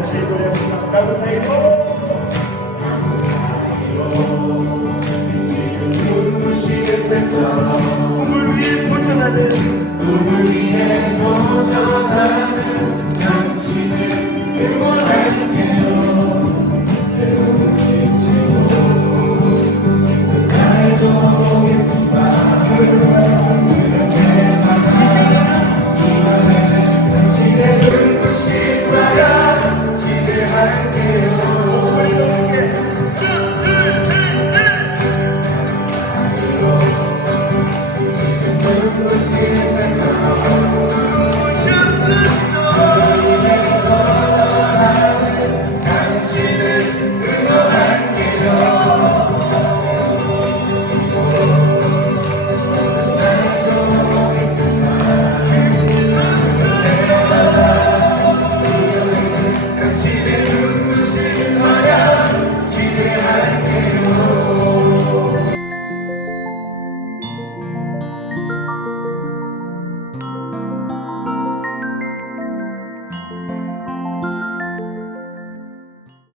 the children of God will 꿈을 위해 도전하는 꿈을 위해 도전하는 당신을 응원할게요. 배우는 기체도 날도 오겠지만